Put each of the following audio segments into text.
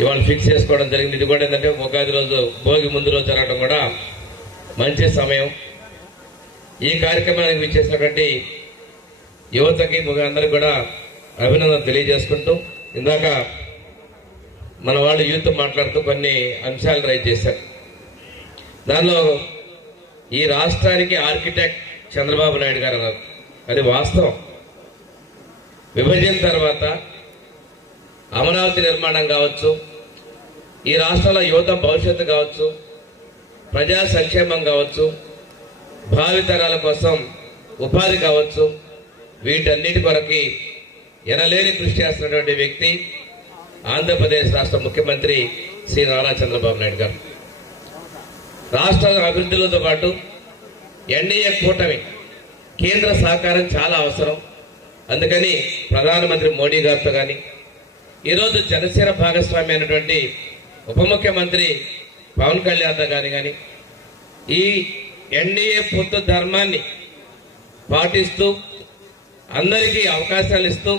ఇవాళ ఫిక్స్ చేసుకోవడం జరిగింది. ఇది కూడా ఏంటంటే ఉగాది రోజు భోగి ముందు రోజు జరగడం కూడా మంచి సమయం. ఈ కార్యక్రమానికి విచ్చేసినటువంటి యువతకి అందరికి కూడా అభినందన తెలియజేసుకుంటూ ఇందాక మన వాళ్ళు యూత్ మాట్లాడుతూ కొన్ని అంశాలు రైజ్ చేశారు. దానిలో ఈ రాష్ట్రానికి ఆర్కిటెక్ట్ చంద్రబాబు నాయుడు గారు అన్నారు. అది వాస్తవం. విభజన తర్వాత అమరావతి నిర్మాణం కావచ్చు ఈ రాష్ట్రంలో యువత భవిష్యత్తు కావచ్చు ప్రజా సంక్షేమం కావచ్చు భావితరాల కోసం ఉపాధి కావచ్చు వీటన్నిటి కొరకి ఎనలేని కృషి చేస్తున్నటువంటి వ్యక్తి ఆంధ్రప్రదేశ్ రాష్ట్ర ముఖ్యమంత్రి శ్రీ నారా చంద్రబాబు నాయుడు గారు. రాష్ట్ర అభివృద్ధిలతో పాటు ఎన్డీఏ కూటమి కేంద్ర సహకారం చాలా అవసరం. అందుకని ప్రధానమంత్రి మోడీ గారితో కానీ ఈరోజు జనసేన భాగస్వామి అయినటువంటి ఉప ముఖ్యమంత్రి పవన్ కళ్యాణ్ కానీ కానీ ఈ ఎన్డీఏ పొత్తు ధర్మాన్ని పాటిస్తూ అందరికీ అవకాశాలు ఇస్తూ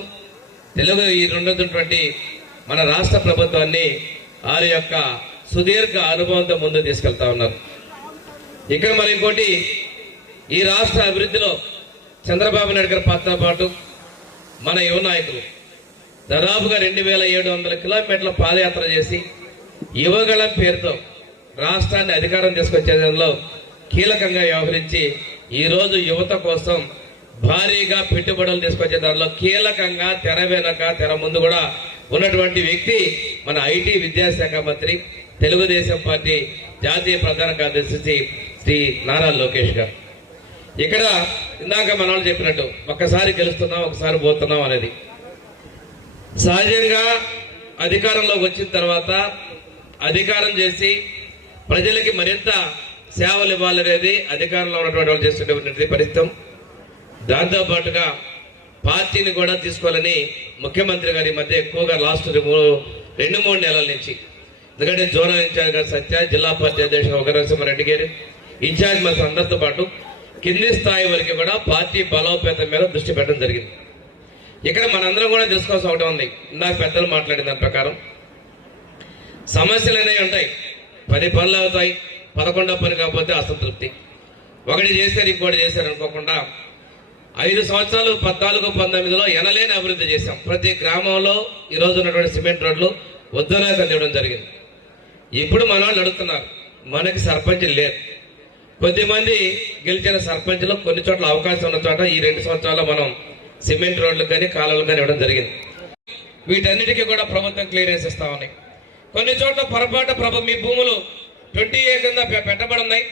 తెలుగు ఈ రెండున్నటువంటి మన రాష్ట్ర ప్రభుత్వాన్ని వారి యొక్క సుదీర్ఘ అనుభవంతో ముందు తీసుకెళ్తా ఉన్నారు. ఇక్కడ మరి ఇంకోటి ఈ రాష్ట్ర అభివృద్ధిలో చంద్రబాబు నాయుడు గారి పాత్ర పాటు మన యువ నాయకులు దాదాపుగా రెండు వేల ఏడు వందల కిలోమీటర్ల పాదయాత్ర చేసి యువగళం పేరుతో రాష్ట్రాన్ని అధికారం తీసుకొచ్చేదంలో కీలకంగా వ్యవహరించి ఈరోజు యువత కోసం భారీగా పెట్టుబడులు తీసుకొచ్చే దానిలో కీలకంగా తెర వెనక తెర ముందు కూడా ఉన్నటువంటి వ్యక్తి మన ఐటీ విద్యాశాఖ మంత్రి తెలుగుదేశం పార్టీ జాతీయ ప్రధాన కార్యదర్శి శ్రీ నారా లోకేష్ గారు. ఇక్కడ ఇందాక మన వాళ్ళు చెప్పినట్టు ఒక్కసారి గెలుస్తున్నాం ఒకసారి పోతున్నాం అనేది. సహజంగా అధికారంలోకి వచ్చిన తర్వాత అధికారం చేసి ప్రజలకి మరింత సేవలు ఇవ్వాలనేది అధికారంలో ఉన్నటువంటి వాళ్ళు చేస్తున్నటువంటి పరిస్థితి. దాంతోపాటుగా పార్టీని కూడా తీసుకోవాలని ముఖ్యమంత్రి గారి మధ్య ఎక్కువగా లాస్ట్ రెండు మూడు నెలల నుంచి. ఎందుకంటే జోనల్ ఇన్ఛార్జ్ గారు సత్య జిల్లా పార్టీ అధ్యక్షుడు ఒకరసింహారెడ్డి గారు ఇన్ఛార్జ్ మన అందరితో పాటు కింది స్థాయి వరకు కూడా పార్టీ బలోపేతం మీద దృష్టి పెట్టడం జరిగింది. ఇక్కడ మనందరం కూడా తెలుసుకోవాల్సిన ఒకటి ఉంది. ఇందాక పెద్దలు మాట్లాడిన దాని ప్రకారం సమస్యలు అనేవి ఉంటాయి. పది పనులు అవుతాయి పదకొండో పని కాకపోతే అసంతృప్తి. ఒకటి చేశారు ఇంకోటి చేశారు అనుకోకుండా ఐదు సంవత్సరాలు పద్నాలుగు పంతొమ్మిదిలో ఎనలేని అభివృద్ధి చేశాం. ప్రతి గ్రామంలో ఈరోజు ఉన్నటువంటి సిమెంట్ రోడ్లు వద్దనేత ఇవ్వడం జరిగింది. ఇప్పుడు మన వాళ్ళు అడుగుతున్నారు మనకి సర్పంచ్ లేరు. కొద్దిమంది గెలిచిన సర్పంచ్లో కొన్ని చోట్ల అవకాశం ఉన్న చోట ఈ రెండు సంవత్సరాల్లో మనం సిమెంట్ రోడ్లు కానీ కాలువలు కానీ ఇవ్వడం జరిగింది. వీటన్నిటికీ కూడా ప్రభుత్వం క్లియరెన్స్ ఇస్తా ఉన్నాయి కొన్ని చోట్ల పొరపాటు ప్రభు మీ భూములు ట్వంటీ ఏ కింద పెట్టబడి ఉన్నాయి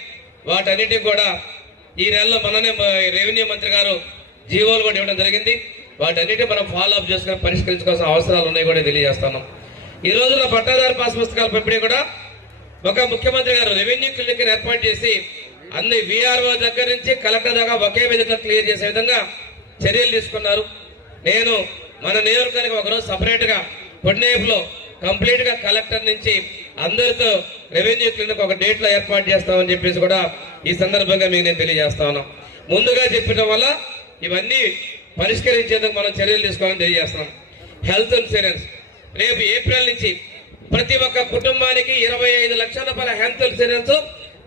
వాటన్నిటికి కూడా ఈ నెలలో మననే రెవెన్యూ మంత్రి గారు జీవోలు కూడా ఇవ్వడం జరిగింది. వాటన్నిటి మనం ఫాలో అప్ చేసుకుని పరిష్కరించుకోవాల్సిన అవసరాలు ఉన్నాయి కూడా తెలియజేస్తాను ఈ రోజున పట్టాదారు పాస్ పుస్తకాల పంపిణీ కూడా ఒక ముఖ్యమంత్రి గారు రెవెన్యూ క్లినిక్ ఏర్పాటు చేసి అన్ని విఆర్ఓ దగ్గర నుంచి కలెక్టర్ దాకా ఒకే విధంగా క్లియర్ చేసే విధంగా చర్యలు తీసుకున్నారు. నేను మన నియోజకవర్గానికి ఒకరోజు సపరేట్గా పొన్నేపులో కంప్లీట్గా కలెక్టర్ నుంచి అందరితో రెవెన్యూ క్లినిక్ ఒక డేట్లో ఏర్పాటు చేస్తామని చెప్పేసి కూడా ఈ సందర్భంగా మీకు నేను తెలియజేస్తా ఉన్నాం. ముందుగా చెప్పడం వల్ల ఇవన్నీ పరిష్కరించేందుకు మనం చర్యలు తీసుకోవాలని తెలియజేస్తున్నాం. Health insurance. రేపు ఏప్రిల్ నుంచి ప్రతి ఒక్క కుటుంబానికి ఇరవై ఐదు లక్షల రూపాయల హెల్త్ ఇన్సూరెన్స్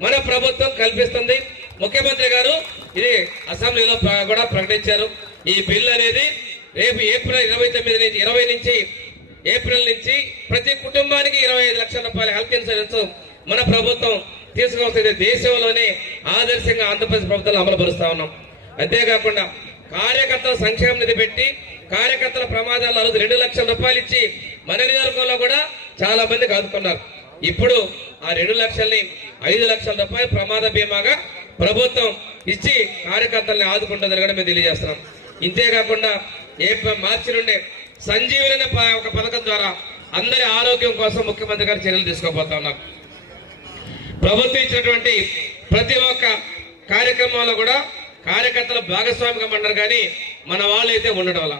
మన ప్రభుత్వం కల్పిస్తుంది. ముఖ్యమంత్రి గారు ఇది అసెంబ్లీలో కూడా ప్రకటించారు. ఈ బిల్ అనేది రేపు ఏప్రిల్ ఇరవై తొమ్మిది నుంచి ఇరవై నుంచి ఏప్రిల్ నుంచి ప్రతి కుటుంబానికి ఇరవై ఐదు లక్షల రూపాయల హెల్త్ ఇన్సూరెన్స్ మన ప్రభుత్వం తీసుకొస్తుంది దేశంలోనే ఆదర్శంగా ఆంధ్రప్రదేశ్ ప్రభుత్వం అమలు పరుస్తా ఉన్నాం. అంతేకాకుండా కార్యకర్తల సంక్షేమ నిధి పెట్టి కార్యకర్తల ప్రమాదాలు ఆ రెండు లక్షల రూపాయలు ఇచ్చి మన నియోజకవర్గంలో కూడా చాలా మందికి ఆదుకున్నారు ఇప్పుడు ఆ రెండు లక్షల్ని ఐదు లక్షల రూపాయలు ప్రమాద బీమాగా ప్రభుత్వం ఇచ్చి కార్యకర్తల్ని ఆదుకుంటుందని కూడా మేము తెలియజేస్తున్నాం. ఇంతేకాకుండా ఏ మార్చి నుండే సంజీవుని అనే ప- ఒక పథకం ద్వారా అందరి ఆరోగ్యం కోసం ముఖ్యమంత్రి గారు చర్యలు తీసుకోబోతా ఉన్నారు. ప్రభుత్వం ఇచ్చినటువంటి ప్రతి ఒక్క కార్యక్రమంలో కూడా కార్యకర్తల భాగస్వామిగా ఉన్నారు కానీ మన వాళ్ళు అయితే ఉండడం వల్ల.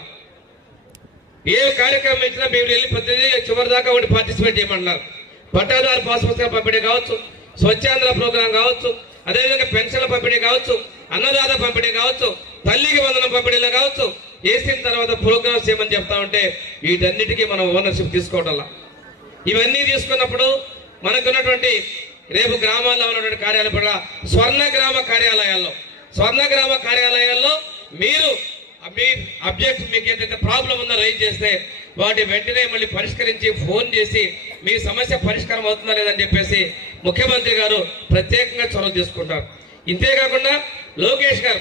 ఏ కార్యక్రమం ఇచ్చినా మేము వెళ్ళి ప్రతిదీ చివరి దాకా ఉండి పార్టిసిపేట్ చేయమన్నారు పట్టాదారు పాస్ పుస్తకం పంపిణీ కావచ్చు స్వచ్ఛాంధ్ర ప్రోగ్రాం కావచ్చు అదేవిధంగా పెన్షన్ల పంపిణీ కావచ్చు అన్నదాత పంపిణీ కావచ్చు తల్లికి వందనం పంపిణీలో కావచ్చు. వేసిన తర్వాత ప్రోగ్రామ్స్ చేయమని చెప్తా ఉంటే వీటన్నిటికీ మనం ఓనర్షిప్ తీసుకోవటంలా ఇవన్నీ తీసుకున్నప్పుడు మనకున్నటువంటి రేపు గ్రామాల్లో ఉన్నటువంటి కార్యాలయం కూడా స్వర్ణ గ్రామ కార్యాలయాల్లో స్వర్ణ గ్రామ కార్యాలయాల్లో మీరు మీ అబ్జెక్ట్ మీకు ఏదైతే ప్రాబ్లం ఉందో రైజ్ చేస్తే వాటి వెంటనే మళ్ళీ పరిష్కరించి ఫోన్ చేసి మీ సమస్య పరిష్కారం అవుతుందా లేదని చెప్పేసి ముఖ్యమంత్రి గారు ప్రత్యేకంగా చొరవ తీసుకుంటారు. ఇంతేకాకుండా లోకేష్ గారు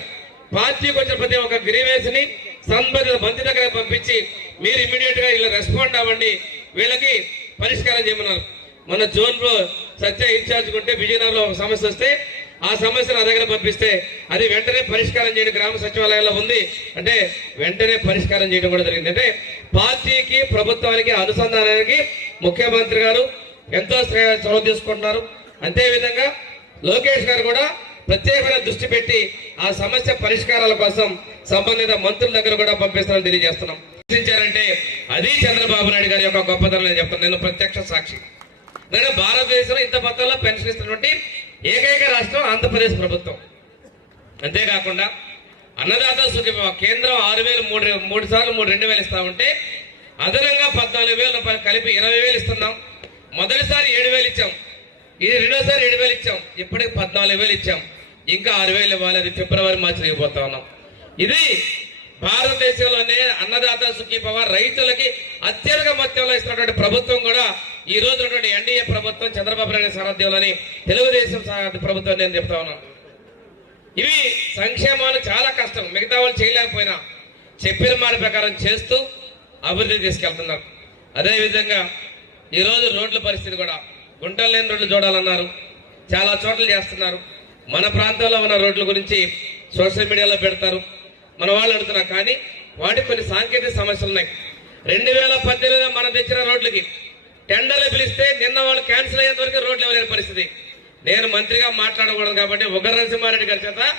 పార్టీకి వచ్చిన ప్రతి ఒక్క గ్రీవేస్ని సంబంధిత మంత్రి దగ్గర పంపించి మీరు ఇమీడియట్గా ఇలా రెస్పాండ్ అవ్వండి. వీళ్ళకి పరిష్కారం చేయమన్నారు. మన జోన్లో సత్య ఇన్ఛార్జ్ ఉంటే విజయనగరంలో ఒక సమస్య వస్తే ఆ సమస్య నా దగ్గర పంపిస్తే అది వెంటనే పరిష్కారం చేయడం గ్రామ సచివాలయంలో ఉంది. అంటే వెంటనే పరిష్కారం చేయడం కూడా జరిగింది. అంటే పార్టీకి ప్రభుత్వానికి అనుసంధానానికి ముఖ్యమంత్రి గారు ఎంతో శ్రే- చొరవ తీసుకుంటున్నారు. అంతేవిధంగా లోకేష్ గారు కూడా ప్రత్యేకమైన దృష్టి పెట్టి ఆ సమస్య పరిష్కారాల కోసం సంబంధిత మంత్రుల దగ్గర కూడా పంపిస్తారని తెలియజేస్తున్నాం. ఆలోచించారంటే అది చంద్రబాబు నాయుడు గారి యొక్క గొప్పతనం నేను చెప్తాను. నేను ప్రత్యక్ష సాక్షి. ఎందుకంటే భారతదేశంలో ఇంత మొత్తంలో పెన్షన్ ఇస్తున్నటువంటి ఏకైక రాష్ట్రం ఆంధ్రప్రదేశ్ ప్రభుత్వం. అంతేకాకుండా అన్నదాత సుఖీభవ కేంద్రం ఆరు వేలు మూడు మూడు సార్లు మూడు రెండు వేలు ఇస్తా ఉంటే అదనంగా పద్నాలుగు వేల రూపాయలు కలిపి ఇరవై వేలు ఇస్తున్నాం. మొదటిసారి ఏడు వేలు ఇచ్చాం. ఇది రెండోసారి ఏడు వేలు ఇచ్చాం. ఇప్పటికి పద్నాలుగు వేలు ఇచ్చాం. ఇంకా ఆరు వేలు ఇవ్వాలి అది ఫిబ్రవరి మార్చి ఇవ్వబోతా ఉన్నాం. ఇది భారతదేశంలోనే అన్నదాత సుఖీభవ రైతులకి అత్యధిక మొత్తంలో ఇస్తున్నటువంటి ప్రభుత్వం కూడా ఈ రోజు ఎన్డీఏ ప్రభుత్వం చంద్రబాబు నాయుడు సారథ్యంలోని తెలుగుదేశం ప్రభుత్వం నేను చెప్తా ఉన్నాను. ఇవి సంక్షేమాలు చాలా కష్టం. మిగతా వాళ్ళు చేయలేకపోయినా చెప్పిన మాట ప్రకారం చేస్తూ అభివృద్ధి తీసుకెళ్తున్నారు. అదేవిధంగా ఈరోజు రోడ్ల పరిస్థితి కూడా గుంటలు లేని రోడ్లు చూడాలన్నారు. చాలా చోట్ల చేస్తున్నారు. మన ప్రాంతంలో ఉన్న రోడ్ల గురించి సోషల్ మీడియాలో పెడతారు. మన వాళ్ళు అడుగుతున్నారు. కానీ వాటి కొన్ని సాంకేతిక సమస్యలు ఉన్నాయి. రెండు వేల పద్దెనిమిదిలో మనం తెచ్చిన రోడ్లకి టెండర్లు పిలిస్తే నిన్న వాళ్ళు క్యాన్సిల్ అయ్యేంత వరకు రోడ్లు ఇవ్వలేని పరిస్థితి. నేను మంత్రిగా మాట్లాడకూడదు కాబట్టి ఉగ్ర నరసింహారెడ్డి గారి చేత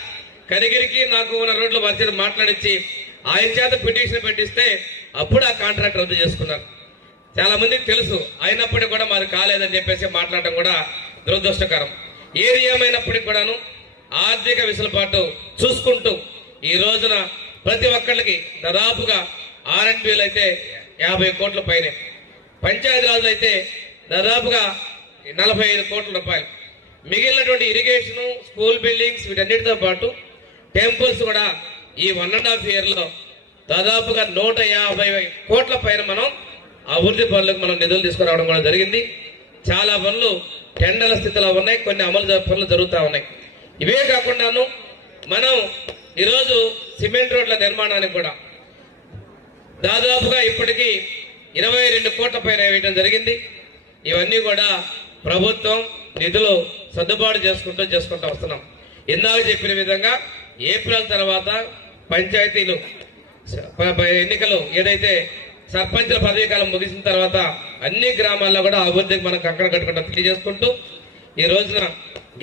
కరిగిరికి నాకు ఉన్న రోడ్లు వారి మాట్లాడించి ఆయన చేత పిటిషన్ పెట్టిస్తే అప్పుడు ఆ కాంట్రాక్ట్ రద్దు చేసుకున్నారు. చాలా మందికి తెలుసు. అయినప్పటికీ కూడా మాది కాలేదని చెప్పేసి మాట్లాడటం కూడా దురదృష్టకరం. ఏది కూడాను ఆర్థిక వెసులుబాటు చూసుకుంటూ ఈ రోజున ప్రతి ఒక్కళ్ళకి దాదాపుగా ఆర్ఎండ్బిలు అయితే యాభై కోట్ల పైనే. పంచాయతీరాజులు అయితే దాదాపుగా నలభై ఐదు కోట్ల రూపాయలు. మిగిలినటువంటి ఇరిగేషను స్కూల్ బిల్డింగ్స్ వీటన్నిటితో పాటు టెంపుల్స్ కూడా ఈ వన్ అండ్ హాఫ్ ఇయర్లో దాదాపుగా నూట యాభై కోట్ల పైన మనం అభివృద్ధి పనులకు మనం నిధులు తీసుకురావడం కూడా జరిగింది. చాలా పనులు టెండర్ల స్థితిలో ఉన్నాయి కొన్ని అమలు పనులు జరుగుతూ ఉన్నాయి. ఇవే కాకుండాను మనం ఈరోజు సిమెంట్ రోడ్ల నిర్మాణానికి కూడా దాదాపుగా ఇప్పటికీ ఇరవై రెండు కోట్ల పైన వేయడం జరిగింది. ఇవన్నీ కూడా ప్రభుత్వం నిధులు సర్దుబాటు చేసుకుంటూ చేసుకుంటూ వస్తున్నాం. ఇందాక చెప్పిన విధంగా ఏప్రిల్ తర్వాత పంచాయతీలు ఎన్నికలు ఏదైతే సర్పంచుల పదవీ కాలం ముగిసిన తర్వాత అన్ని గ్రామాల్లో కూడా అభివృద్ధికి మనం అక్కడ కట్టుకుంటా తెలియజేసుకుంటూ ఈ రోజున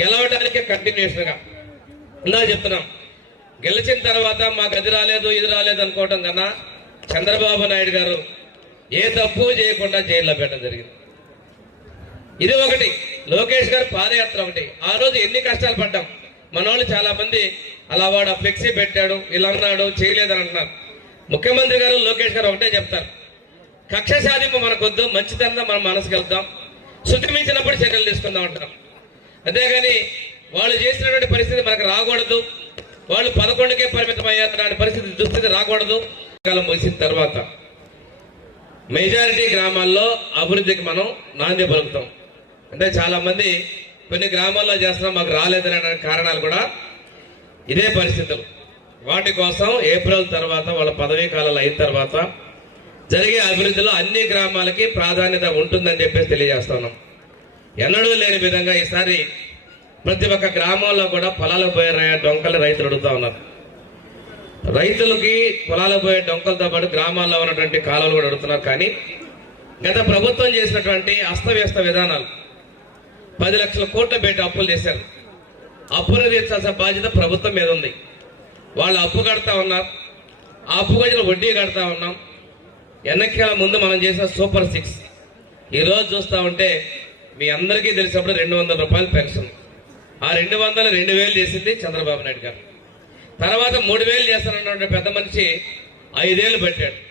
గెలవడానికే కంటిన్యూషన్గా ఇందా చెప్తున్నాం. గెలిచిన తర్వాత మాకు అది రాలేదు ఇది రాలేదు అనుకోవటం కన్నా చంద్రబాబు నాయుడు గారు ఏ తప్పు చేయకుండా జైల్లో పెట్టడం జరిగింది. ఇది ఒకటి. లోకేష్ గారు పాదయాత్ర ఒకటి. ఆ రోజు ఎన్ని కష్టాలు పడ్డాం. మన చాలా మంది అలా వాడు ఫ్లెక్సీ పెట్టాడు ఇలా అన్నాడు చేయలేదని అంటున్నారు. ముఖ్యమంత్రి గారు లోకేష్ గారు ఒకటే చెప్తారు. కక్ష సాధింపు మనకొద్దు మంచితనం మనం మనసుకు వెళ్దాం శృతి మించినప్పుడు చర్యలు తీసుకుందాం అంటాం. అంతేగాని వాళ్ళు చేసినటువంటి పరిస్థితి మనకు రాకూడదు. వాళ్ళు పదకొండుకే పరిమితం అయ్యారు పరిస్థితి దుస్థితి రాకూడదు. కాలం ముగిసిన తర్వాత మెజారిటీ గ్రామాల్లో అభివృద్ధికి మనం నాంది పలుకుతాం. అంటే చాలా మంది కొన్ని గ్రామాల్లో చేస్తున్నాం మాకు రాలేదనే కారణాలు కూడా ఇదే పరిస్థితులు. వాటి కోసం ఏప్రిల్ తర్వాత వాళ్ళ పదవీ కాలాలు అయిన తర్వాత జరిగే అభివృద్ధిలో అన్ని గ్రామాలకి ప్రాధాన్యత ఉంటుందని చెప్పేసి తెలియజేస్తున్నాం. ఎన్నడూ లేని విధంగా ఈసారి ప్రతి ఒక్క గ్రామంలో కూడా పొలాలు పోయే డొంకలు రైతులు అడుగుతా ఉన్నారు. రైతులకి పొలాలు పోయే డొంకలతో పాటు గ్రామాల్లో ఉన్నటువంటి కాలువలు కూడా అడుగుతున్నారు. కానీ గత ప్రభుత్వం చేసినటువంటి అస్తవ్యస్త విధానాలు పది లక్షల కోట్ల పెట్టి అప్పులు చేశారు. అప్పులు తీర్చాల్సిన బాధ్యత ప్రభుత్వం మీద ఉంది. వాళ్ళు అప్పు కడతా ఉన్నారు. ఆ అప్పు వచ్చిన వడ్డీ కడతా ఉన్నాం. ఎన్నికల ముందు మనం చేసిన సూపర్ సిక్స్. ఈరోజు చూస్తా ఉంటే మీ అందరికీ తెలిసినప్పుడు రెండు వందల రూపాయలు పెన్షన్. ఆ రెండు వందలు రెండు వేలు చేసింది చంద్రబాబు నాయుడు గారు. తర్వాత మూడు వేలు చేస్తానన్నటువంటి పెద్ద మనిషి ఐదేళ్ళు పెట్టాడు.